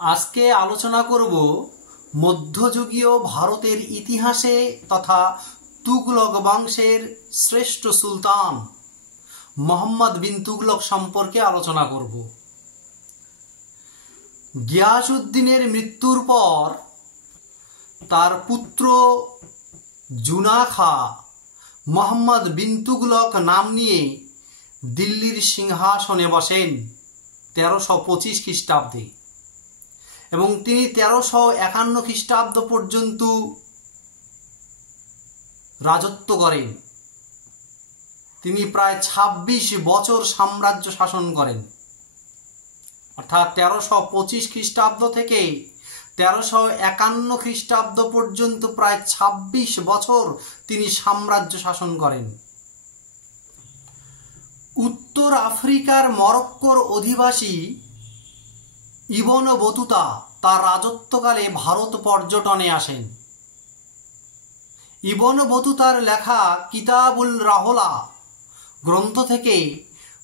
আজকে আলোচনা করব মধ্যযুগীয় ভারতের ইতিহাসে তথা তুগলক বংশের শ্রেষ্ঠ সুলতান মোহাম্মদ বিন তুগলক সম্পর্কে আলোচনা করব। গিয়াসউদ্দিনের মৃত্যুর পর তার পুত্র জুনা খা মোহাম্মদ বিন তুগলক নাম নিয়ে দিল্লির সিংহাসনে বসেন 1325 খ্রিস্টাব্দে এবং তিনি 1351 খ্রিস্টাব্দ পর্যন্ত রাজত্ব করেন। তিনি প্রায় 26 বছর সাম্রাজ্য শাসন করেন, অর্থাৎ 1325 খ্রিস্টাব্দ থেকে 1351 খ্রিস্টাব্দ পর্যন্ত প্রায় 26 বছর তিনি সাম্রাজ্য শাসন করেন। উত্তর আফ্রিকার মরক্কোর অধিবাসী ইবন বতুতা তার রাজত্বকালে ভারত পর্যটনে আসেন। ইবন বতুতার লেখা কিতাবুল রাহলা গ্রন্থ থেকে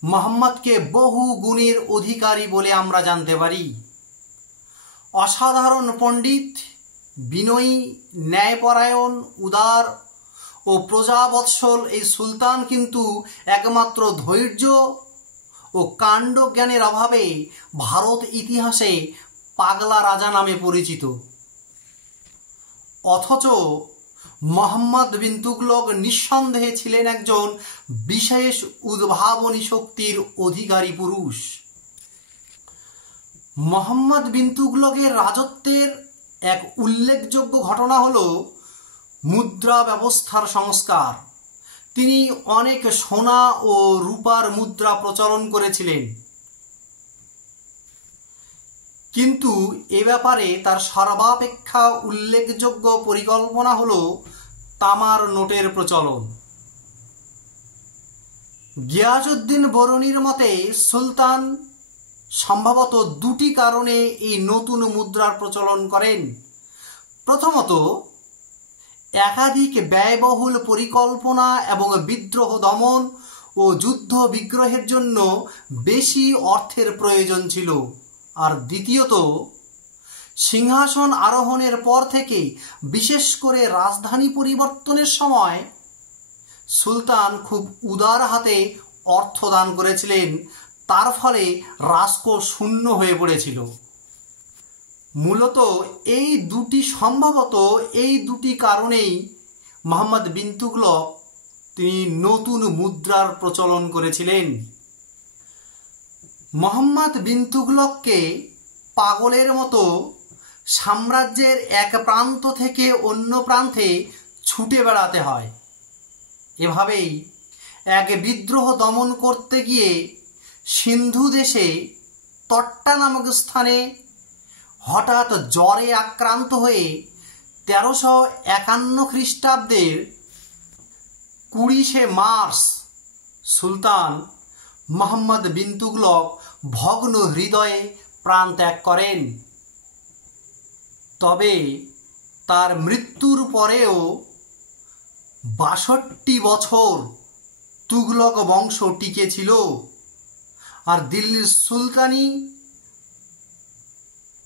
মুহাম্মদকে বহু গুণের অধিকারী বলে আমরা জানতে পারি। অসাধারণ পণ্ডিত, বিনয়ী, ন্যায়পরায়ণ, উদার ও প্রজাবৎসল এই সুলতান কিন্তু একমাত্র ধৈর্য ও কাণ্ডজ্ঞানের অভাবে ভারত ইতিহাসে পাগলা রাজা নামে পরিচিত। অথচ মোহাম্মদ বিন তুগলক নিঃসন্দেহে ছিলেন একজন বিশেষ উদ্ভাবনী শক্তির অধিকারী পুরুষ। মোহাম্মদ বিন তুগলকের রাজত্বের এক উল্লেখযোগ্য ঘটনা হল মুদ্রা ব্যবস্থার সংস্কার। তিনি অনেক সোনা ও রূপার মুদ্রা প্রচলন করেছিলেন, কিন্তু এ ব্যাপারে তার সর্বাপেক্ষা উল্লেখযোগ্য পরিকল্পনা হল তামার নোটের প্রচলন। গিয়াসউদ্দিন বরনির মতে সুলতান সম্ভবত দুটি কারণে এই নতুন মুদ্রার প্রচলন করেন। প্রথমত, একাধিক ব্যয়বহুল পরিকল্পনা এবং বিদ্রোহ দমন ও যুদ্ধ বিগ্রহের জন্য বেশি অর্থের প্রয়োজন ছিল। আর দ্বিতীয়ত, সিংহাসন আরোহণের পর থেকে বিশেষ করে রাজধানী পরিবর্তনের সময় সুলতান খুব উদার হাতে অর্থ দান করেছিলেন, তার ফলে রাজকোষ শূন্য হয়ে পড়েছিল। মূলত সম্ভবত এই দুটি কারণেই মোহাম্মদ বিন তুগলক তিনি নতুন মুদ্রার প্রচলন করেছিলেন। মোহাম্মদ বিন তুগলককে পাগলের মতো সাম্রাজ্যের এক প্রান্ত থেকে অন্য প্রান্তে ছুটে বেড়াতে হয়। এভাবেই এক বিদ্রোহ দমন করতে গিয়ে সিন্ধু দেশে তট্টা নামক স্থানে হঠাৎ জ্বরে আক্রান্ত হয়ে 1351 খ্রিস্টাব্দের 20 মার্চ সুলতান মোহাম্মদ বিন তুগলক ভগ্ন হৃদয়ে প্রাণ ত্যাগ করেন। তবে তার মৃত্যুর পরেও 62 বছর তুগলক বংশ টিকে ছিল আর দিল্লির সুলতানি